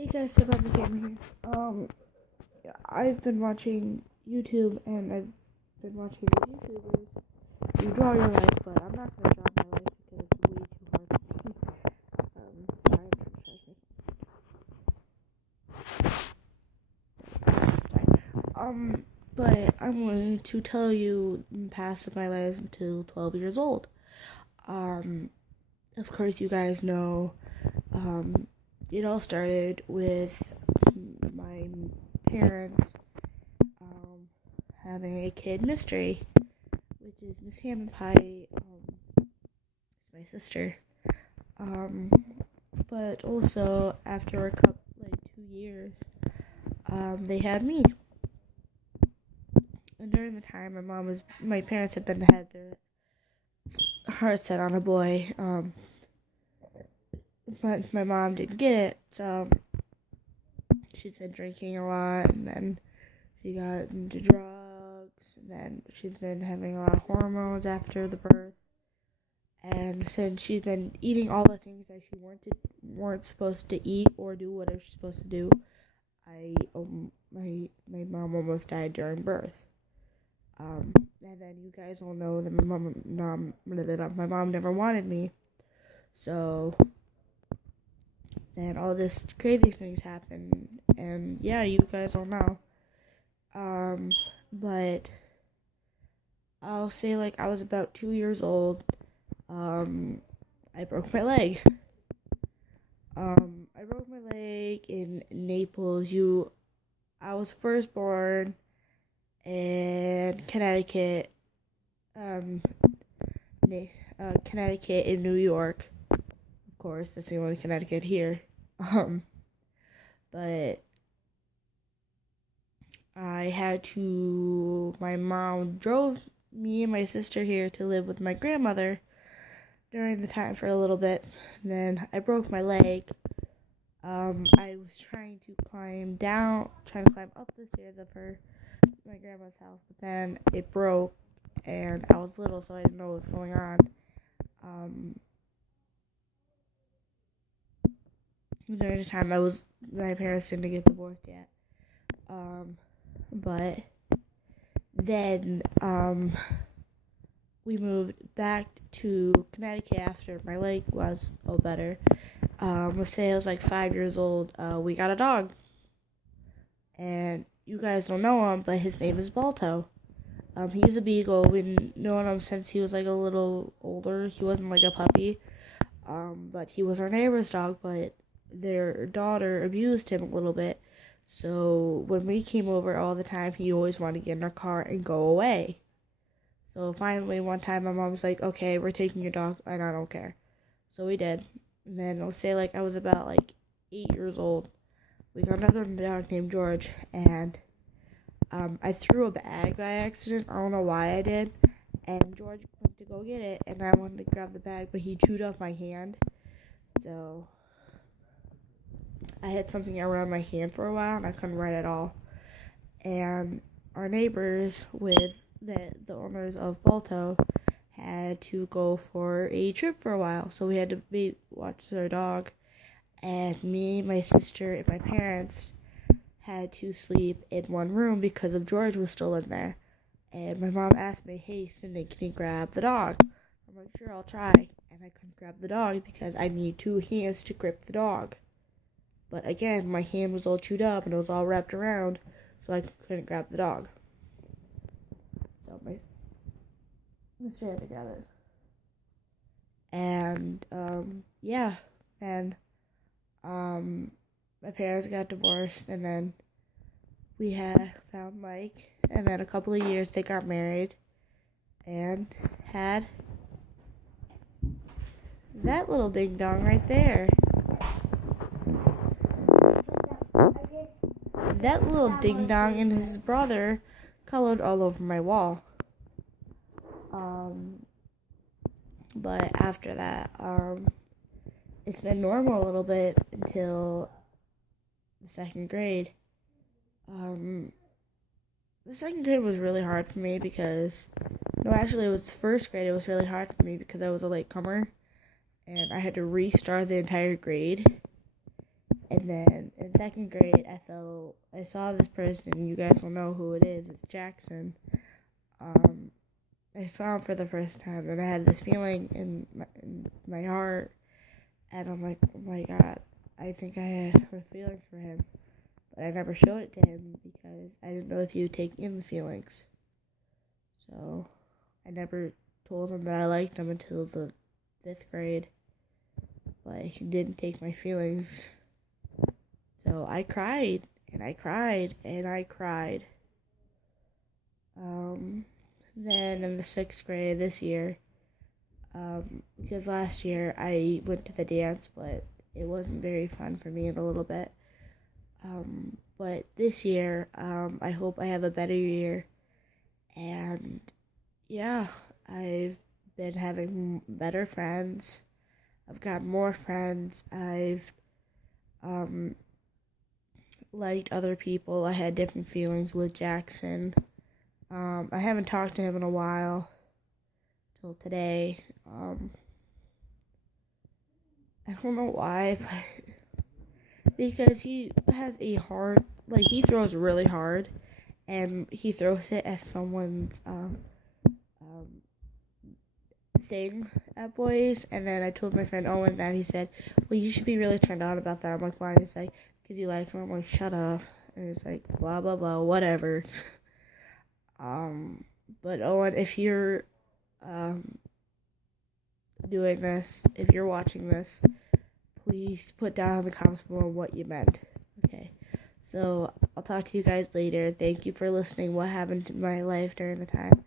Hey guys, Savannah Gamer here. I've been watching YouTube and I've been watching these YouTubers. You draw your life, but I'm not gonna draw my life because it's way too hard for me. Sorry, I'm trying to sorry. But I'm going to tell you the past of my life until 12 years old. Of course, you guys know, it all started with my parents having a kid mystery, which is Miss Ham and Pie. It's my sister. But also after a couple, like 2 years, they had me. And during the time, my parents had their heart set on a boy. But my mom didn't get it, so she's been drinking a lot, and then she got into drugs, and then she's been having a lot of hormones after the birth. And since she's been eating all the things that she weren't supposed to eat or do whatever she's supposed to do, my mom almost died during birth. And then you guys all know that my mom never wanted me, so then all this crazy things happened, and yeah, you guys all know. But I'll say like I was about 2 years old. I broke my leg. I broke my leg in Naples. I was first born in Connecticut. Connecticut in New York. Of course, that's the only Connecticut here. But my mom drove me and my sister here to live with my grandmother during the time for a little bit. And then I broke my leg. I was trying to climb up the stairs of my grandma's house, but then it broke, and I was little, so I didn't know what was going on. During the time my parents didn't get divorced yet. But then, we moved back to Connecticut after my leg was all better. Let's say I was like 5 years old. We got a dog. And you guys don't know him, but his name is Balto. He's a beagle. We've known him since he was like a little older. He wasn't like a puppy. But he was our neighbor's dog, but their daughter abused him a little bit. So when we came over all the time, he always wanted to get in our car and go away. So finally, one time, my mom was like, okay, we're taking your dog, and I don't care. So we did. And then I'll say like I was about like 8 years old. We got another dog named George, and I threw a bag by accident. I don't know why I did. And George went to go get it, and I wanted to grab the bag, but he chewed off my hand. So I had something around my hand for a while, and I couldn't write at all. And our neighbors with the owners of Balto had to go for a trip for a while, so we had to watch their dog. And me, my sister, and my parents had to sleep in one room because of George was still in there. And my mom asked me, hey, Cindy, can you grab the dog? I'm like, sure, I'll try. And I couldn't grab the dog because I need 2 hands to grip the dog. But again, my hand was all chewed up and it was all wrapped around, so I couldn't grab the dog. So my sister had to grab it. And, yeah. And, my parents got divorced, and then we found Mike, and then a couple of years they got married, and had that little ding dong right there. That little ding dong and his brother colored all over my wall. But after that, it's been normal a little bit until the 2nd grade. The 2nd grade was really hard for me because, no, actually it was 1st grade. It was really hard for me because I was a latecomer, and I had to restart the entire grade. And then in second grade, I saw this person. You guys will know who it is. It's Jackson. I saw him for the first time, and I had this feeling in my heart, and I'm like, oh my god, I think I have feelings for him, but I never showed it to him because I didn't know if he would take in the feelings. So I never told him that I liked him until the 5th grade, but he didn't take my feelings. So I cried, and I cried, and I cried. Then in the 6th grade this year, because last year I went to the dance, but it wasn't very fun for me in a little bit. But this year, I hope I have a better year, and yeah, I've been having better friends. I've got more friends. I've liked other people. I had different feelings with Jackson. I haven't talked to him in a while, till today. I don't know why, but because he has a hard, like, he throws really hard, and he throws it at someone's thing at boys. And then I told my friend Owen that. He said, well, you should be really turned on about that. I'm like, why? He's like, because you like him. I'm like, shut up. And it's like, blah blah blah, whatever. But Owen, if you're doing this, if you're watching this, please put down in the comments below what you meant. Okay, so I'll talk to you guys later. Thank you for listening. What happened to my life during the time?